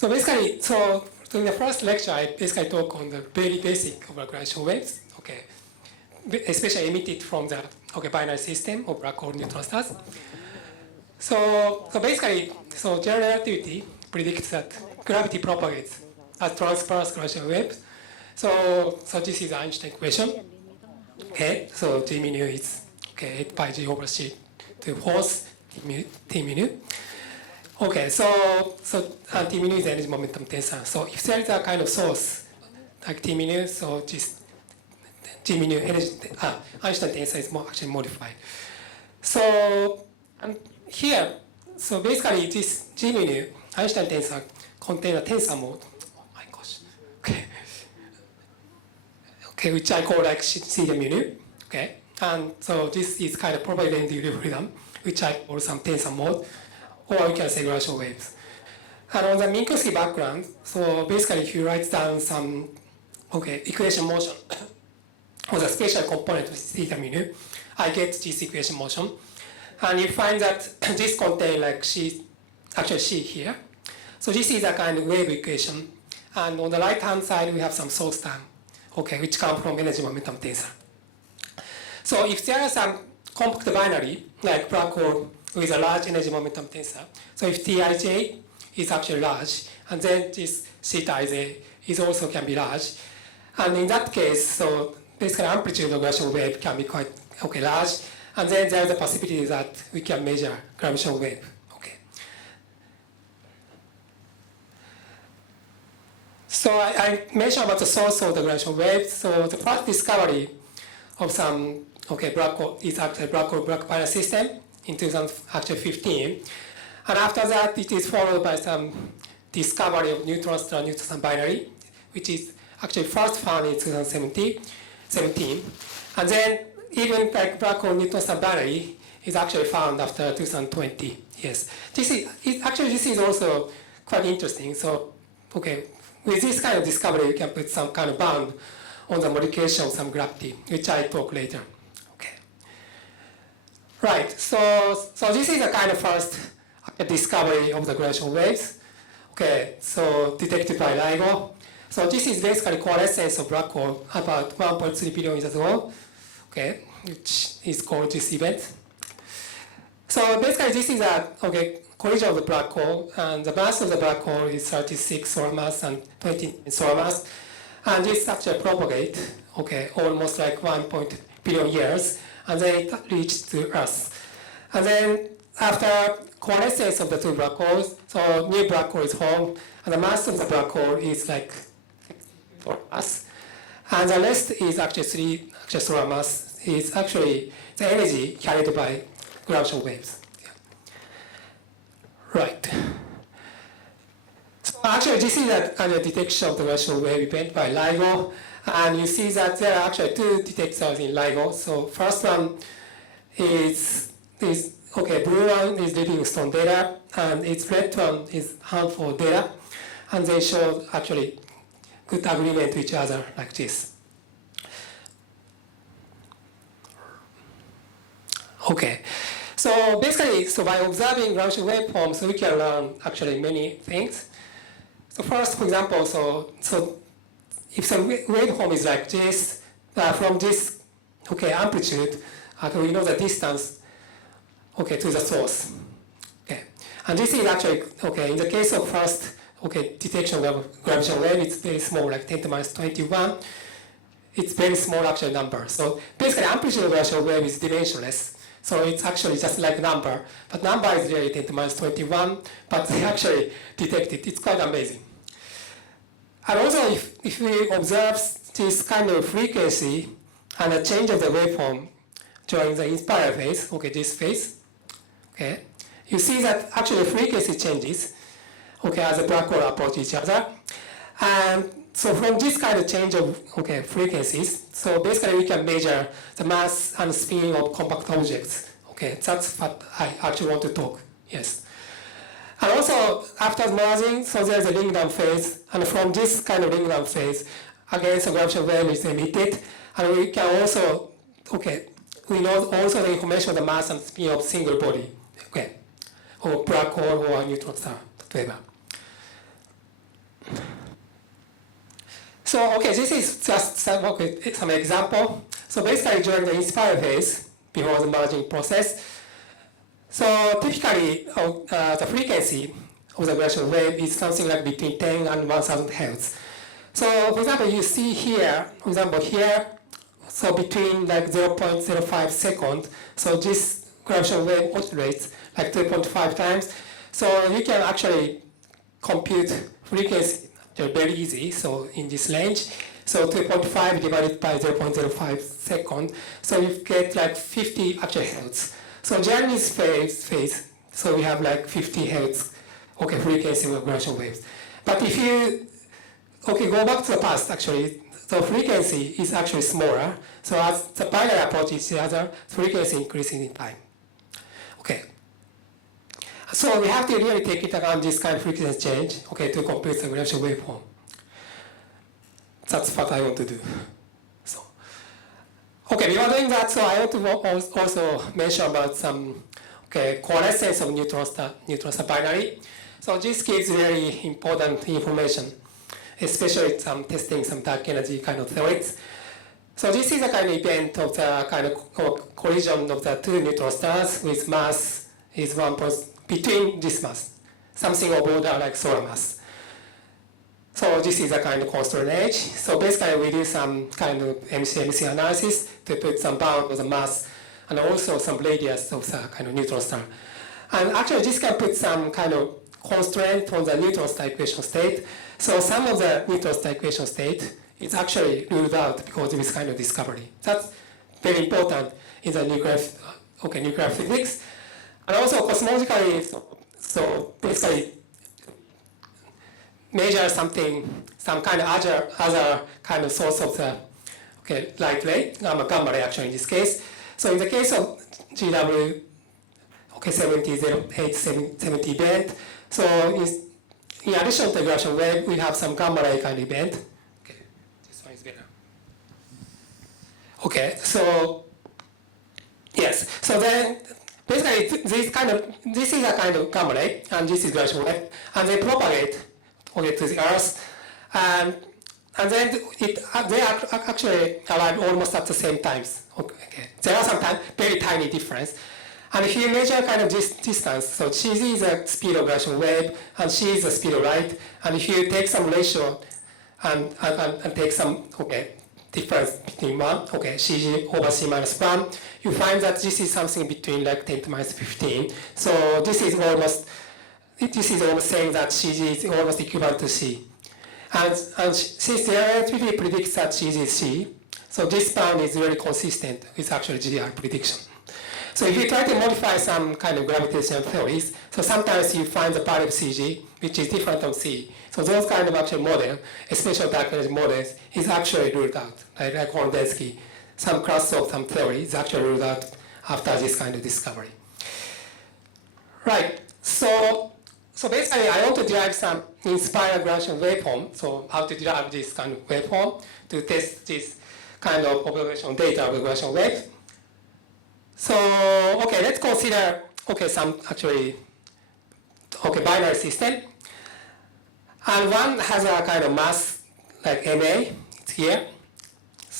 So basically, so in the first lecture, I basically talk on the very basic of gravitational waves, okay, especially emitted from the binary system of black hole neutron stars. So basically, so general relativity predicts that gravity propagates as transverse gravitational waves. So this is the Einstein equation. Okay, so G mu is 8 pi G over C to force T mu. Okay, so T mu is the energy momentum tensor. So if there is a kind of source like T mu, so this G mu energy Einstein tensor is actually modified. So here, so basically this G mu Einstein tensor contains a tensor mode. Oh my gosh. Okay, which I call like C mu. Okay, and so this is kind of probability equilibrium, which I call some tensor mode, or you can say gravitational waves. And on the Minkowski background, so basically if you write down some equation motion for the spatial component of theta mu, I get this equation motion. And you find that this contains like C here. So this is a kind of wave equation. And on the right-hand side, we have some source term, which come from energy momentum tensor. So if there is some compact binary, like black hole with a large energy momentum tensor, so if Tij is actually large, and then this theta ij is also can be large, and in that case, so basically amplitude of gravitational wave can be quite large, and then there is a possibility that we can measure gravitational wave. So I mentioned about the source of the gravitational wave. So the first discovery of some black hole is actually black hole black binary system in 2015, and after that it is followed by some discovery of neutron star neutron binary, which is actually first found in 2017, and then even like black hole neutron star binary is actually found after 2020. Yes, this is also quite interesting. So with this kind of discovery, you can put some kind of bound on the modification of some gravity, which I talk later. Right. So this is a kind of first discovery of the gravitational waves. So detected by LIGO. So this is basically coalescence of black hole about 1.3 billion years ago. Which is called this event. So basically, this is a collision of the black hole, and the mass of the black hole is 36 solar mass and 20 solar mass, and this actually propagate, almost like 1 billion years, and then it reached to Earth. And then after coalescence of the two black holes, so new black hole is formed, and the mass of the black hole is like for us, and the rest is actually 3 solar mass is actually the energy carried by gravitational waves. Right. So actually, this is a kind of detection of the gravitational wave event by LIGO, and you see that there are actually 2 detectors in LIGO. So first one is blue one is Livingstone data, and its red one is harmful data, and they show actually good agreement to each other like this. So basically, by observing gravitational waveforms, we can learn actually many things. So first, for example, so if the waveform is like this, from this amplitude, we know the distance to the source. And this is actually in the case of first detection of gravitational wave, it's very small, like 10 to the minus 21. It's very small actual number. So basically, amplitude of gravitational wave is dimensionless. So it's actually just like a number, but number is really 10 to the minus 21, but they actually detect it. It's quite amazing. And also, if we observe this kind of frequency and a change of the waveform during the Inspiral phase, this phase, you see that actually frequency changes, as the black hole approach each other. And so from this kind of change of frequencies, so basically we can measure the mass and spin of compact objects. That's what I actually want to talk. Yes. And also after merging, so there's a ring down phase, and from this kind of ring down phase, again, the gravitational wave is emitted, and we can also we know also the information of the mass and spin of single body, or black hole or neutron star, whatever. So, okay, this is just some example. So basically during the Inspiral phase, before the merging process, so typically the frequency of the gravitational wave is something like between 10 and 1000 hertz. So for example, you see here, for example here, so between like 0.05 seconds, so this gravitational wave oscillates like 2.5 times. So you can actually compute frequency very easy, so in this range. So 2.5 divided by 0.05 second, so you get like 50 actual hertz. So during this phase, so we have like 50 hertz, okay, frequency of gravitational waves. But if you, okay, go back to the past, actually, the frequency is actually smaller. So as the binary approach each other, frequency increases in time. Okay. So we have to really take into account this kind of frequency change, okay, to compute the gravitational waveform. That's what I want to do. So, okay, before doing that, so I want to also mention about some, okay, coalescence of neutron star binary. So this gives very important information, especially some testing some dark energy kind of theories. So this is a kind of event of the kind of collision of the two neutron stars with mass is between this mass, something of order like solar mass. So this is a kind of constant edge. So basically we do some kind of MC analysis to put some bound of the mass and also some radius of the kind of neutron star. And actually this can put some kind of constraint on the neutron star equation state. So some of the neutron star equation state is actually ruled out because of this kind of discovery. That's very important in the nuclear physics. And also cosmologically, so basically measure some kind of other kind of source of the light ray, gamma ray actually in this case. So in the case of GW 70 event, so in addition to the gravitational wave, we have some gamma ray kind of event. Okay, this one is better. Okay, so yes, so then basically this is a kind of gamma ray, and this is gravitational wave, and they propagate to the Earth, and then they actually arrive almost at the same times. Okay. There are some very tiny difference. And if you measure kind of this distance, so CG is the speed of gravitational wave, and C is the speed of light, and if you take some ratio and take some difference between 1, CG over C minus 1, you find that this is something between like 10 to minus 15. So this is almost saying that CG is almost equivalent to C. And since the relativity predicts that CG is C, so this bound is very consistent with actual GR prediction. So if you try to modify some kind of gravitational theories, so sometimes you find the value of CG, which is different from C. So those kind of actual models, especially dark energy models, is actually ruled out. Like Hornbensky, some class of some theory is actually ruled out after this kind of discovery. Right, so basically I want to derive some inspired gravitational waveform. So how to derive this kind of waveform to test this kind of observational data of the gravitational wave. So, let's consider, some actually, binary system. And one has a kind of mass like MA, it's here,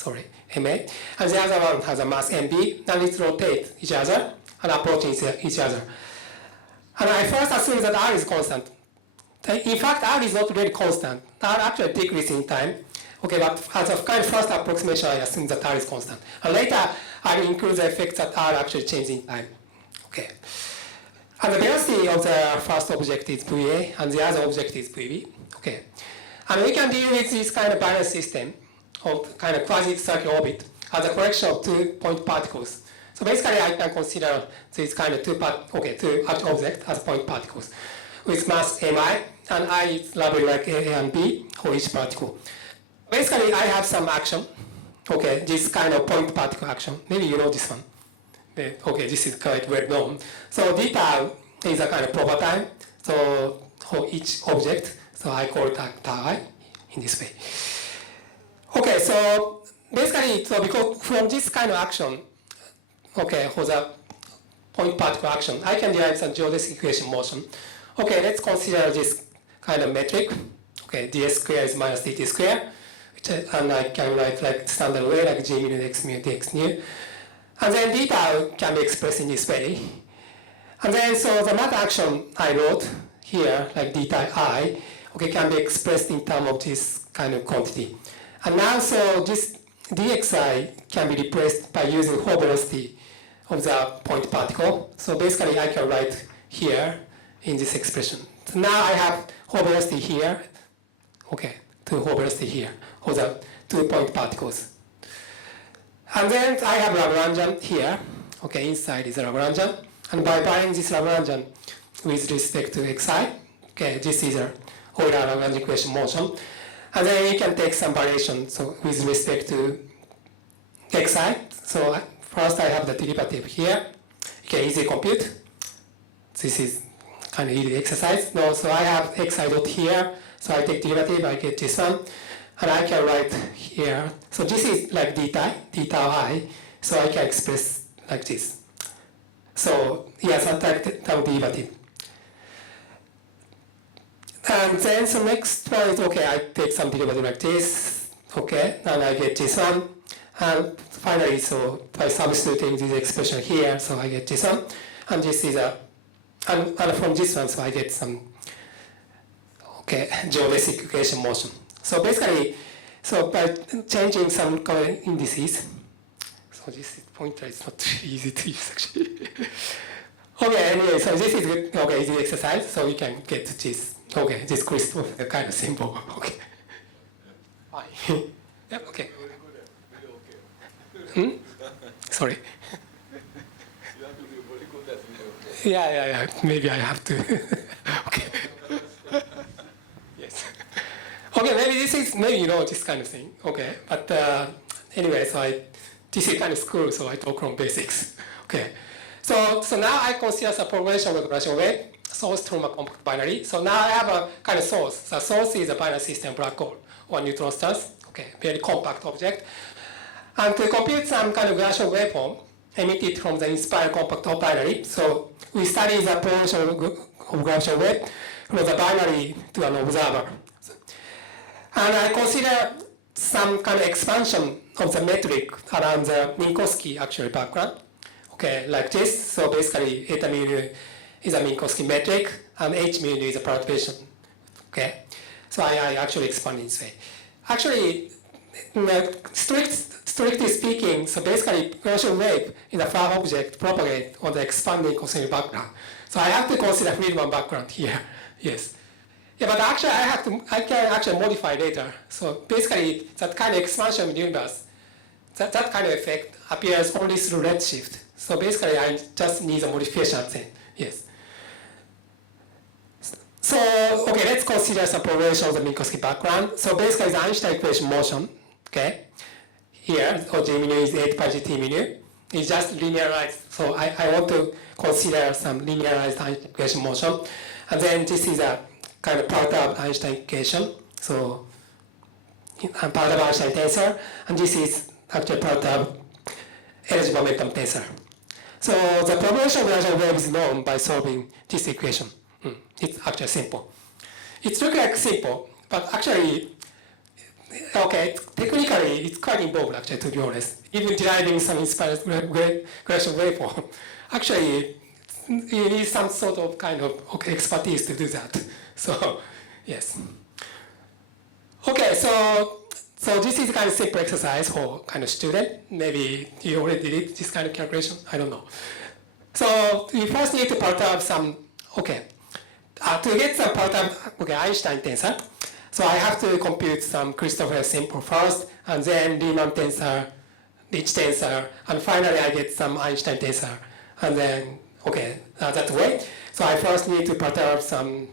MA. And the other one has a mass MB, and it rotates each other and approaching each other. And I first assume that R is constant. In fact, R is not really constant. R actually decreases in time. But as a kind of first approximation, I assume that R is constant. And later, I include the effect that R actually changes in time. And the velocity of the first object is VA, and the other object is VB. And we can deal with this kind of binary system of kind of quasi-circular orbit as a collection of 2-point particles. So basically, I can consider this kind of two objects as point particles with mass Mi, and I is labeled like A and B for each particle. Basically, I have some action. This kind of point particle action. Maybe you know this one. This is quite well known. So d tau is a kind of proper time. So for each object, so I call it tau I in this way. So basically, because from this kind of action, for the point particle action, I can derive some geodesic equation motion. Let's consider this kind of metric. ds squared is minus dt squared, and I can write like standard way, like G mu x mu dx nu. And then theta can be expressed in this way. And then so the math action I wrote here, like theta I, okay, can be expressed in terms of this kind of quantity. And now so this dxi can be replaced by using Hall velocity of the point particle. So basically I can write here in this expression. So now I have Hall velocity here, okay, two Hall velocity here of the 2 point particles. And then I have Lagrangian here, okay, inside is a Lagrangian. And by varying this Lagrangian with respect to xi, okay, this is a Euler-Lagrange equation motion. And then you can take some variation so with respect to xi. So first I have the derivative here. Okay, easy compute. This is kind of easy exercise. No, so I have xi dot here. So I take derivative, I get this one. And I can write here. So this is like theta I. So I can express like this. So yes, I take the derivative. And then so next one is, okay, I take some derivative like this, okay, and I get this one. And finally, so by substituting this expression here, so I get this one. And this is and from this one, so I get some, okay, geodesic equation motion. So basically, so by changing some indices, so this pointer is not easy to use actually. Okay, anyway, so this is good, okay, easy exercise, so we can get this. Okay, this crystal kind of symbol. Okay. Fine. Yep, okay. Sorry. You have to be very good at video. Yeah. Maybe I have to. Okay. Yes. Okay, maybe this is, maybe this kind of thing. Okay, but anyway, so this is kind of school, so I talk from basics. Okay. So now I consider the propagation of the gravitational wave source from a compact binary. So now I have a kind of source. The source is a binary system black hole or neutron stars. Okay, very compact object. And to compute some kind of gravitational waveform emitted from the Inspiral compact binary, so we study the propagation of gravitational wave from the binary to an observer. And I consider some kind of expansion of the metric around the Minkowski actually background. Okay, like this. So basically, eta mu is a Minkowski metric, and h mu is a perturbation. Okay, so I actually expand in this way. Actually, strictly speaking, so basically, gravitational wave in a far object propagate on the expanding cosmic background. So I have to consider Friedmann background here. Yes. Yeah, but actually, I can actually modify later. So basically, that kind of expansion of the universe, that kind of effect appears only through redshift. So basically, I just need a modification then. Yes. So, okay, let's consider some propagation of the Minkowski background. So basically, the Einstein equation motion, okay, here, so G mu is 8 pi g t mu, is just linearized. So I want to consider some linearized Einstein equation motion. And then this is a kind of part of Einstein equation. So, part of Einstein tensor, and this is actually part of energy momentum tensor. So the propagation of the gravitational wave is known by solving this equation. It's actually simple. It looks like simple, but actually, okay, technically it's quite involved actually, to be honest. Even deriving some inspired gravitational waveform, actually you need some sort of kind of expertise to do that. So, yes. Okay, so this is kind of simple exercise for kind of student. Maybe you already did this kind of calculation. I don't know. So you first need to perturb some. Okay, to get the perturb Einstein tensor. So I have to compute some Christoffel simple first, and then Riemann tensor, Rich tensor, and finally I get some Einstein tensor, and then that way. So I first need to perturb some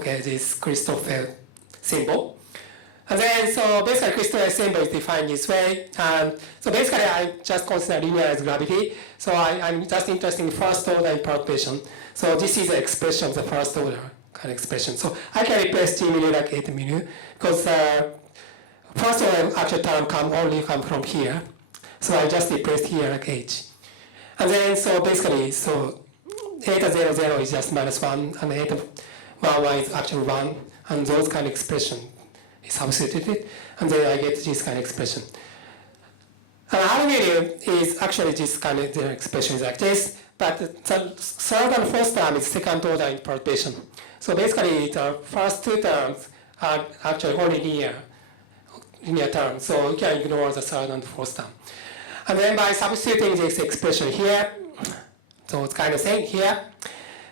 this Christoffel symbol. And then, so basically, Christoffel symbol is defined this way. And so basically, I just consider linearized gravity. So I'm just interested in first order perturbation. So this is the expression of the first order kind of expression. So I can replace G mu like 8 mu, because first order actual term only come from here. So I just replaced here like h. And then, so basically, so eta 0, 0 is just -1, and eta 1, 1 is actually 1, and those kind of expression is substituted, and then I get this kind of expression. And aluminium is actually this kind of the expression is like this, but the third and fourth term is second order interpolation. So basically, the first two terms are actually only linear terms, so you can ignore the third and fourth term. And then by substituting this expression here, so it's kind of thing here,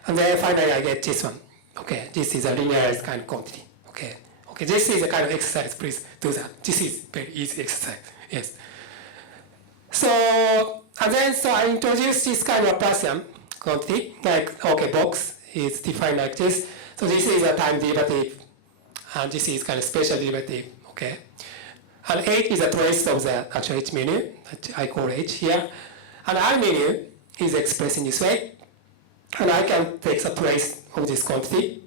and then finally I get this one. Okay, this is a linearized kind of quantity. Okay, this is a kind of exercise. Please do that. This is very easy exercise. Yes. So and then I introduce this kind of Laplacian quantity, like box is defined like this. So this is a time derivative, and this is kind of spatial derivative. Okay, and H is a trace of the actual H menu. I call H here, and R menu is expressed in this way, and I can take the trace of this quantity,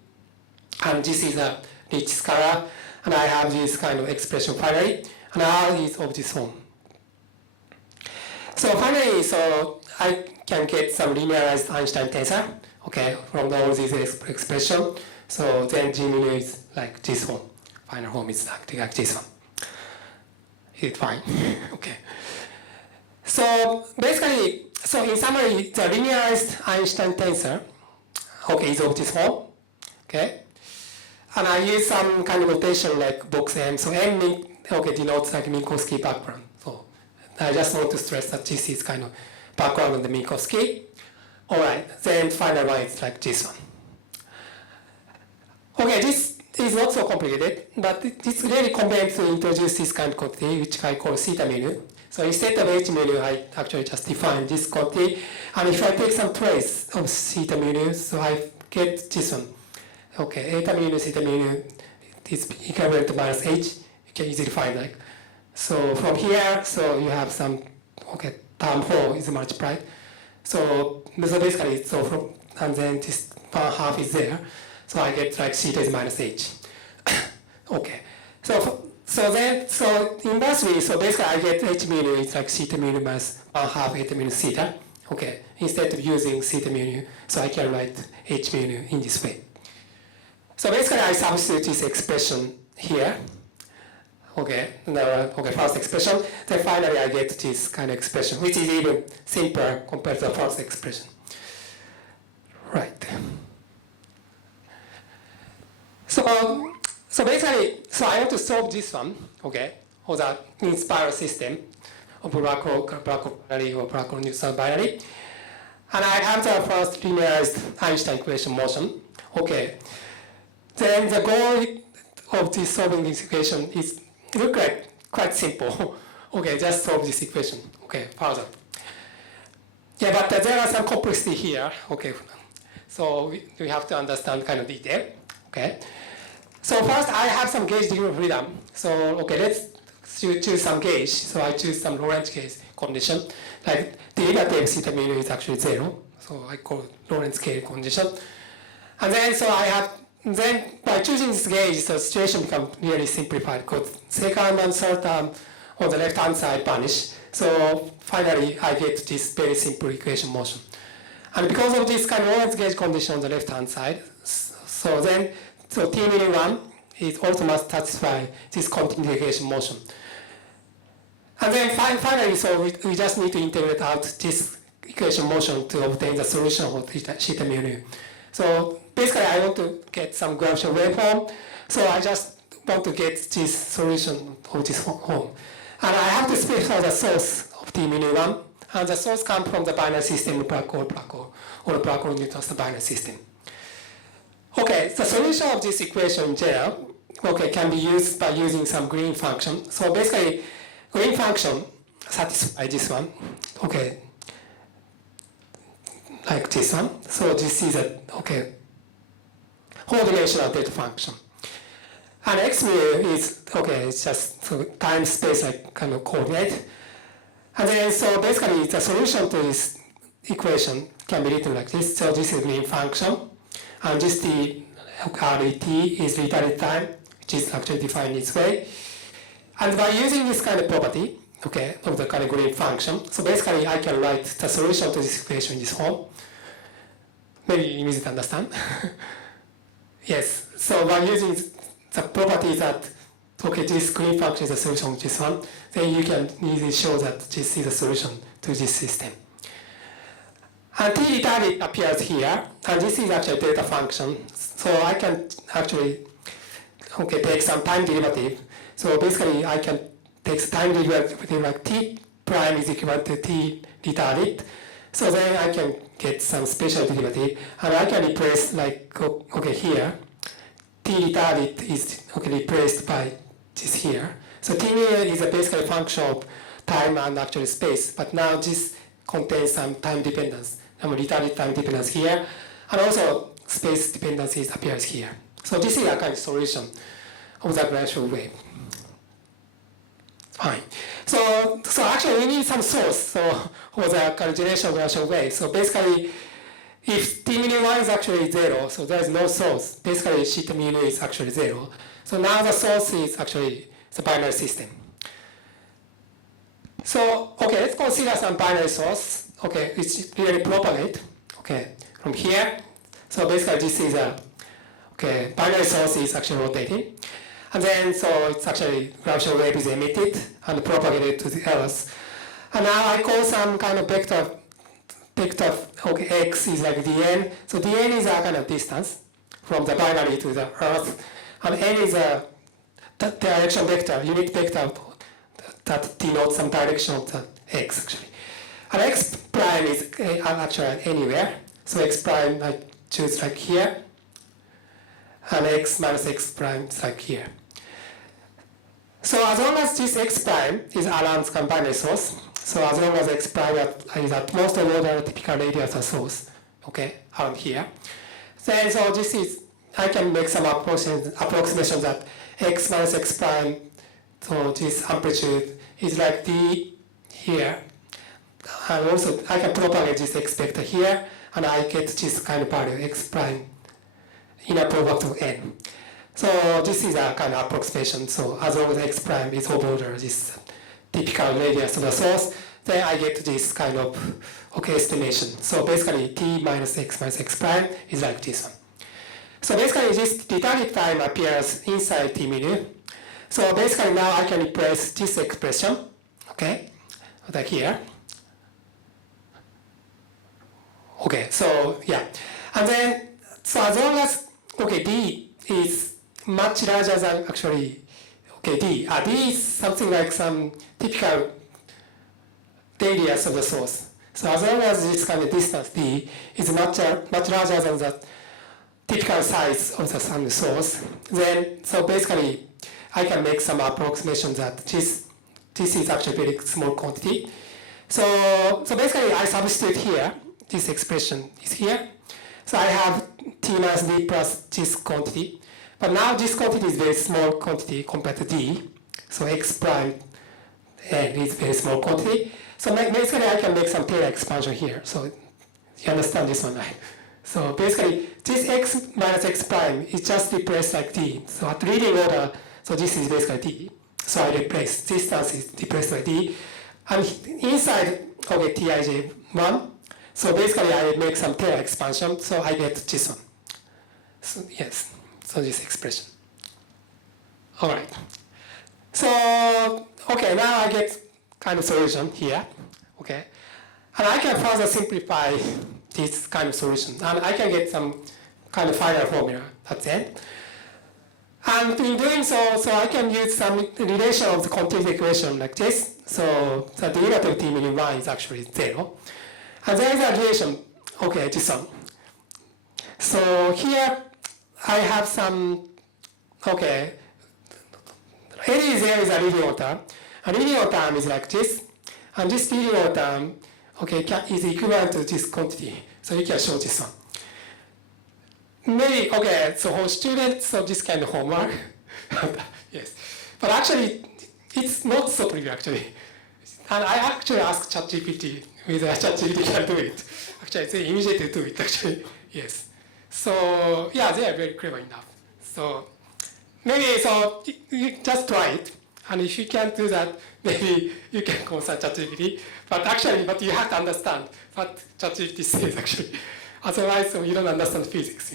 and this is a rich scalar, and I have this kind of expression finally, and R is of this form. So finally, so I can get some linearized Einstein tensor, okay, from all these expressions. So then G menu is like this one. Final form is like this one. Is it fine? Okay. So basically, so in summary, the linearized Einstein tensor, okay, is of this form, okay. And I use some kind of notation like box M. So M denotes like Minkowski background. So I just want to stress that this is kind of background on the Minkowski. All right, then final one is like this one. Okay, this is not so complicated, but it's really convenient to introduce this kind of quantity, which I call theta menu. So instead of H menu, I actually just define this quantity. And if I take some trace of theta menu, so I get this one. Okay, eta menu, theta menu is equivalent to minus H. You can easily find like. So from here, so you have some, term 4 is multiplied. So basically, and then this 1/2 is there. So I get like theta is minus H. Okay. So inversely, so basically I get H menu is like theta menu minus 1/2 eta menu theta. Okay. Instead of using theta menu, so I can write H menu in this way. So basically I substitute this expression here. Okay, first expression. Then finally I get this kind of expression, which is even simpler compared to the first expression. Right. So basically, so I want to solve this one, okay, for the Inspiral system of black hole binary or black hole neutron binary. And I have the first linearized Einstein equation motion. Okay. Then the goal of this solving this equation is look like quite simple. Okay, just solve this equation. Okay, further. Yeah, but there are some complexity here. Okay, so we have to understand kind of detail. Okay. So first, I have some gauge degree of freedom. So let's choose some gauge. So I choose some Lorentz gauge condition. Like derivative theta menu is actually 0. So I call it Lorentz gauge condition. And then then by choosing this gauge, the situation becomes really simplified because second and third term on the left-hand side vanish. So finally, I get this very simple equation motion. And because of this kind of Lorentz gauge condition on the left-hand side, so T menu 1 is also must satisfy this continuous equation motion. And then finally, so we just need to integrate out this equation motion to obtain the solution of theta menu. So basically, I want to get some gravitational waveform. So I just want to get this solution of this form. And I have to specify the source of T menu 1. And the source comes from the binary system, black hole, or black hole neutron binary system. Okay, the solution of this equation in general, can be used by using some green function. So basically, green function satisfies this one. Okay, like this one. So this is a whole-dimensional delta function. And x mu is it's just time space like kind of coordinate. And then so basically the solution to this equation can be written like this. So this is green function. And this T, RET is retarded time, which is actually defined this way. And by using this kind of property, of the kind of green function, so basically I can write the solution to this equation in this form. Maybe you easy to understand. Yes, so by using the property that okay, this green function is a solution of this one, then you can easily show that this is a solution to this system. And t retarded appears here, and this is actually delta function. So I can actually take some time derivative. So basically, I can take the time derivative like t prime is equivalent to t retarded. So then I can get some special derivative, and I can replace like here, t retarded is replaced by this here. So t mu is a basically function of time and actually space, but now this contains some time dependence, retarded time dependence here, and also space dependencies appears here. So this is a kind of solution of the gravitational wave. Fine. So actually we need some source for the kind of generation of gravitational wave. So basically, if t mu 1 is actually 0, so there is no source. Basically, C t mu is actually 0. So now the source is actually the binary system. So let's consider some binary source. Which really propagate. From here. So basically, this is a binary source is actually rotating. And then, so it's actually gravitational wave is emitted and propagated to the Earth. And now I call some kind of vector, x is like dn. So dn is a kind of distance from the binary to the Earth. And n is a direction vector, unit vector that denotes some direction of the x, actually. And x prime is actually anywhere. So x prime, I choose like here. And x minus x prime is like here. So as long as this x prime is around some binary source, so as long as x prime is at most order typical radius of source, around here, then so this is, I can make some approximation that x minus x prime, so this amplitude is like d here, and also I can propagate this x vector here, and I get this kind of value x prime inner product of n. So this is a kind of approximation. So as long as x prime is over this typical radius of the source, then I get this kind of estimation. So basically t minus x prime is like this one. So basically this retarded time appears inside t mu. So basically now I can replace this expression, like here. So yeah. And then, so as long as, d is much larger than actually, d. D is something like some typical radius of the source. So as long as this kind of distance d is much larger than the typical size of the sun source, then so basically I can make some approximation that this is actually very small quantity. So basically I substitute here, this expression is here. So I have t minus d plus this quantity. But now this quantity is very small quantity compared to d. So x prime n is very small quantity. So basically I can make some Taylor expansion here. So you understand this one, right? So basically this x minus x prime is just replaced like d. So at leading order, so this is basically d. So I replace, this distance is replaced by d. And inside, Tij1, so basically I make some Taylor expansion, so I get this one. So yes. So this expression. All right. So, now I get kind of solution here. And I can further simplify this kind of solution. And I can get some kind of final formula at the end. And in doing so, I can use some relation of the continuity equation like this. So the derivative of t mu 1 is actually 0. And there is a relation, this one. So here, I have some, L is there is a linear term. A linear term is like this. And this linear term, is equivalent to this quantity. So you can show this one. Maybe, so for students, so this kind of homework. Yes. But actually, it's not so trivial, actually. And I actually asked ChatGPT whether ChatGPT can do it. Actually, they immediately do it, actually. Yes. So yeah, they are very clever enough. So maybe so you just try it, and if you can't do that, maybe you can consult ChatGPT. But you have to understand what ChatGPT says actually. Otherwise, so you don't understand physics,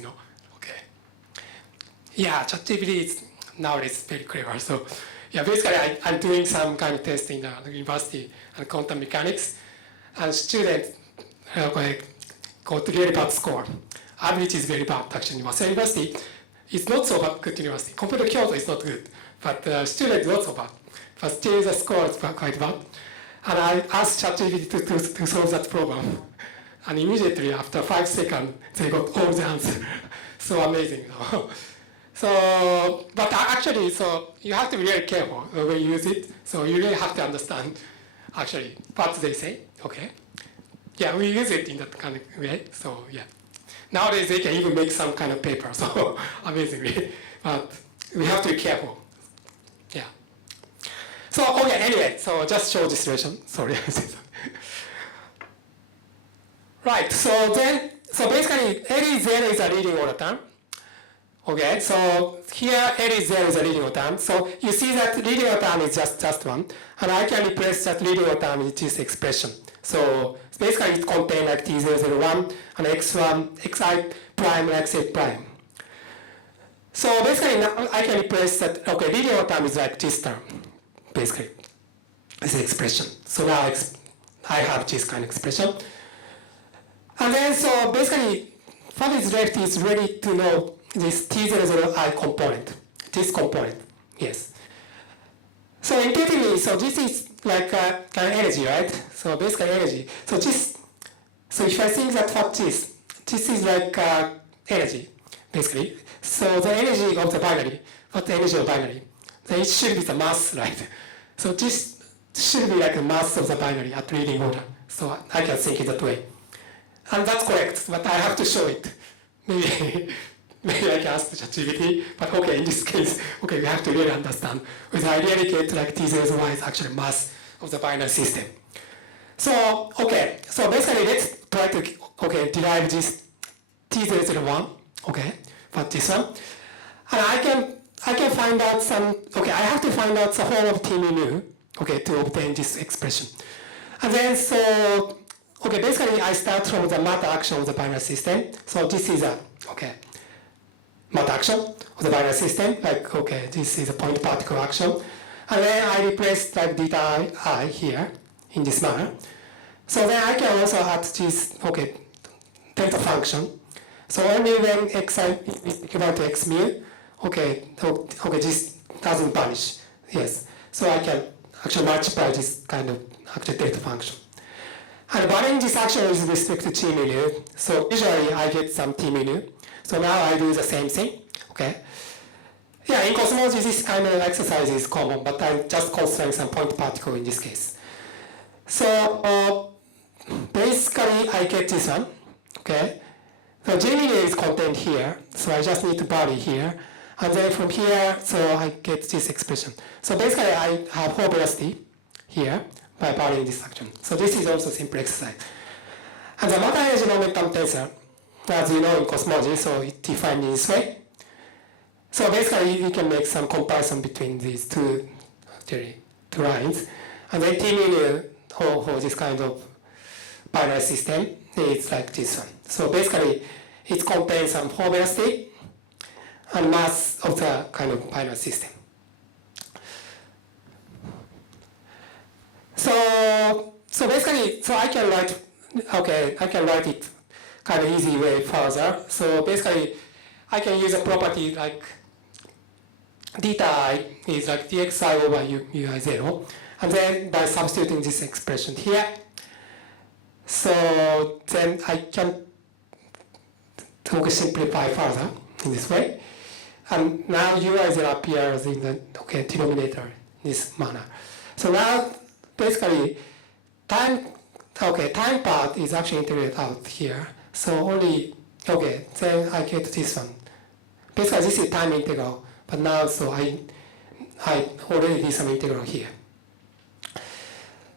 Yeah, ChatGPT is nowadays very clever. So yeah, basically I'm doing some kind of test in the university and quantum mechanics, and students got really bad score. Average is very bad actually. So university is not so bad, good university. Compared to Kyoto, it's not good, but students not so bad. But still the score is quite bad. And I asked ChatGPT to solve that problem. And immediately after 5 seconds, they got all the answers. So amazing. So, but actually, so you have to be really careful when you use it. So you really have to understand actually what they say. Okay. Yeah, we use it in that kind of way. So yeah. Nowadays they can even make some kind of paper. So amazingly. But we have to be careful. Yeah. So okay, anyway, so just show this relation. Sorry. Right, so basically L Z is a leading order term. Okay, so here L Z is a leading order term. So you see that leading order term is just one. And I can replace that leading order term with this expression. So basically it contains like T001 and X1, Xi prime and Xi prime. So basically now I can replace that, okay, leading order term is like this term, basically, this expression. So now I have this kind of expression. And then so basically what is left is ready to know this T00I component, this component, yes. So intuitively, so this is like an energy, right? So basically energy. So if I think that what this is like energy, basically. So the energy of the binary, what the energy of binary? Then it should be the mass, right? So this should be like the mass of the binary at leading order. So I can think it that way. And that's correct, but I have to show it. Maybe I can ask ChatGPT, but okay, in this case, okay, we have to really understand. Because I really get like T001 is actually mass of the binary system. So, okay, so basically let's try to derive this T001, okay, but this one. And I can find out some, okay, I have to find out the whole of T mu, okay, to obtain this expression. And then so, okay, basically I start from the matter action of the binary system. So this is a, okay, matter action of the binary system. Like, okay, this is a point particle action. And then I replace like theta I here in this manner. So then I can also add this, okay, delta function. So only when xi is equal to x mu, okay, this doesn't vanish. Yes. So I can actually multiply this kind of actual delta function. And varying this action with respect to T mu, so usually I get some T mu. So now I do the same thing, okay? Yeah, in cosmology this kind of exercise is common, but I'm just considering some point particle in this case. So basically I get this one, okay? So J mu is contained here, so I just need to vary here. And then from here, so I get this expression. So basically I have whole velocity here by varying this action. So this is also simple exercise. And the matter energy momentum tensor, as you know in cosmology, so it's defined in this way. So basically you can make some comparison between these two lines. And then T mu for this kind of binary system is like this one. So basically it contains some whole velocity and mass of the kind of binary system. So basically, so I can write it kind of easy way further. So basically, I can use a property like theta I is like dxi over ui0, and then by substituting this expression here, so then I can simplify further in this way, and now ui0 appears in the denominator in this manner. So now basically time part is actually integrated out here. So only, then I get this one. Basically this is time integral, but now so I already did some integral here.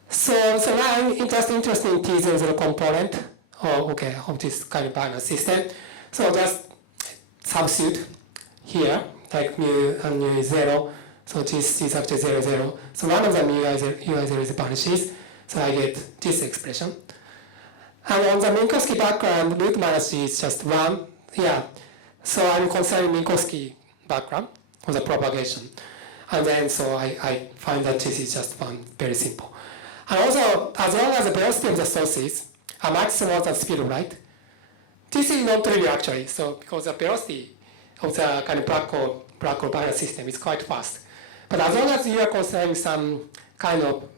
So now I'm interested in T00 component of this kind of binary system. So just substitute here, like mu and mu is 0. So this is actually 0, 0. So one of the ui0 is vanishes. So I get this expression. And on the Minkowski background, root minus g is just 1. Yeah. So I'm considering Minkowski background. of the propagation. And then so I find that this is just one very simple. And also, as long as the velocity of the sources are much smaller than the speed of light, this is not trivial actually. So because the velocity of the kind of black hole binary system is quite fast. But as long as you are considering some kind of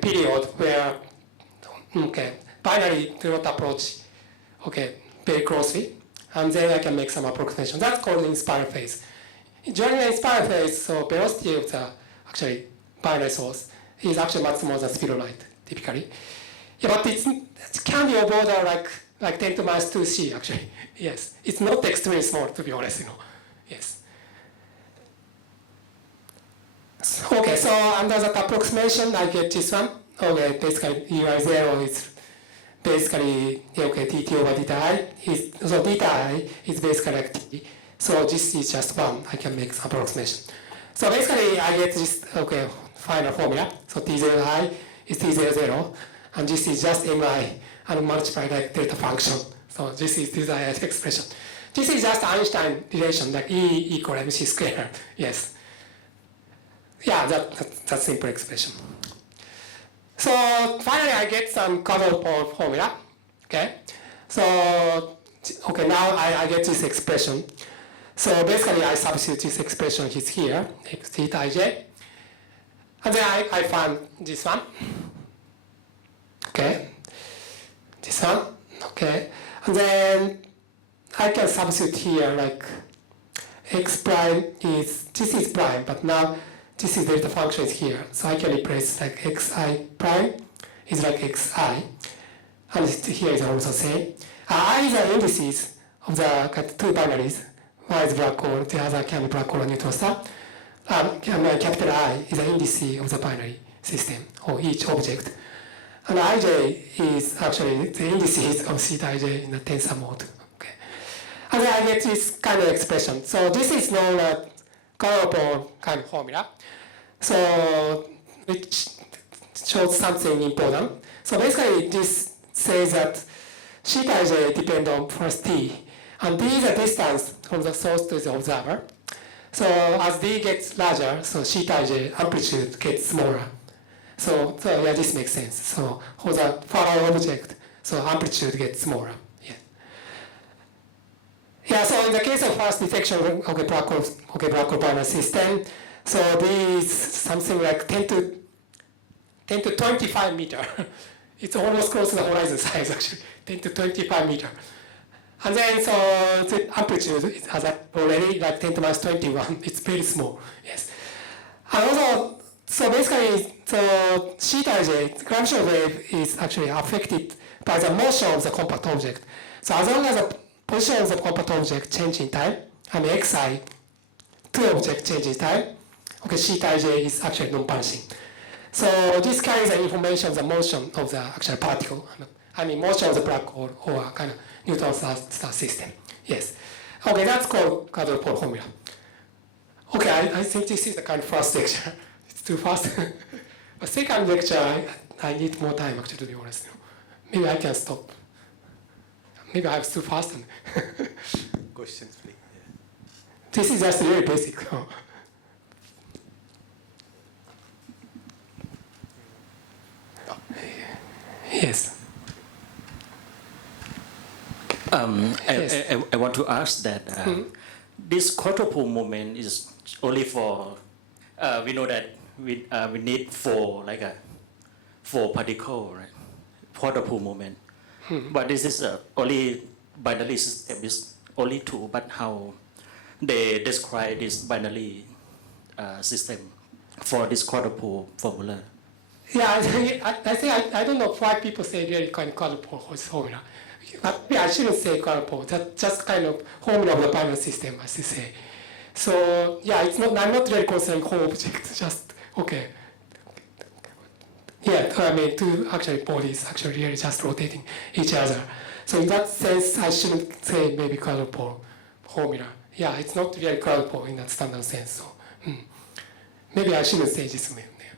period where binary do not approach very closely, and then I can make some approximation. That's called the inspiral phase. During the inspiral phase, so velocity of the actually binary source is actually much smaller than speed of light, typically. Yeah, but it can be over order like 10 to minus 2c actually. Yes, it's not extremely small to be honest, Yes. Okay, so under that approximation, I get this one. Okay, basically UI0 is basically dt over theta I. So theta I is basically like t. So this is just one. I can make some approximation. So basically, I get this final formula. So t0 I is t00, and this is just mi and multiplied like delta function. So this is desired expression. This is just Einstein relation, like E equal mc squared. Yes. Yeah, that's simple expression. So finally, I get some quadrupole formula. Okay. So now I get this expression. So basically, I substitute this expression is here, x theta ij, and then I find this one. Okay. This one. Okay. And then I can substitute here like x prime is this is prime, but now this is delta function is here. So I can replace like xi prime is like xi, and here is also same. I is the indices of the two binaries. One is black hole, the other can be black hole or neutron star. Capital I is the indice of the binary system or each object. And ij is actually the indices of theta ij in the tensor mode. Okay. And then I get this kind of expression. So this is known as quadrupole kind of formula. So which shows something important. So basically this says that theta ij depends on first d. And d is the distance from the source to the observer. So as d gets larger, so theta ij amplitude gets smaller. So yeah, this makes sense. So for the far object, so amplitude gets smaller. Yeah. Yeah. So in the case of first detection of black hole binary system, so d is something like 10 to 25 meter. It's almost close to the horizon size actually, 10 to 25 meter. And then so the amplitude has already like 10 to minus 21. It's very small. Yes. And also, so basically, so theta ij, the gravitational wave is actually affected by the motion of the compact object. So as long as the position of the compact object changes in time, xi, two objects change in time, theta ij is actually non-punishing. So this carries the information of the motion of the actual particle. Motion of the black hole or kind of neutron star system. Yes. Okay, that's called quadrupole formula. Okay, I think this is the kind of first lecture. It's too fast. But second lecture, I need more time actually, to be honest. Maybe I can stop. Maybe I was too fast. Questions, please. This is just really basic. Yes. I want to ask that this quadrupole moment is only for we know that we need four particle, right? Quadrupole moment, but this is only binary system is only two. But how they describe this binary system for this quadrupole formula? Yeah, I think I don't know why people say really kind of quadrupole formula. I shouldn't say quadrupole. That's just kind of formula of the binary system, as you say. So yeah, it's not. I'm not really considering whole object. Just okay. Yeah, two actually bodies actually really just rotating each other. So in that sense, I shouldn't say maybe quadrupole formula. Yeah, it's not really quadrupole in that standard sense. So maybe I shouldn't say this way. Yeah.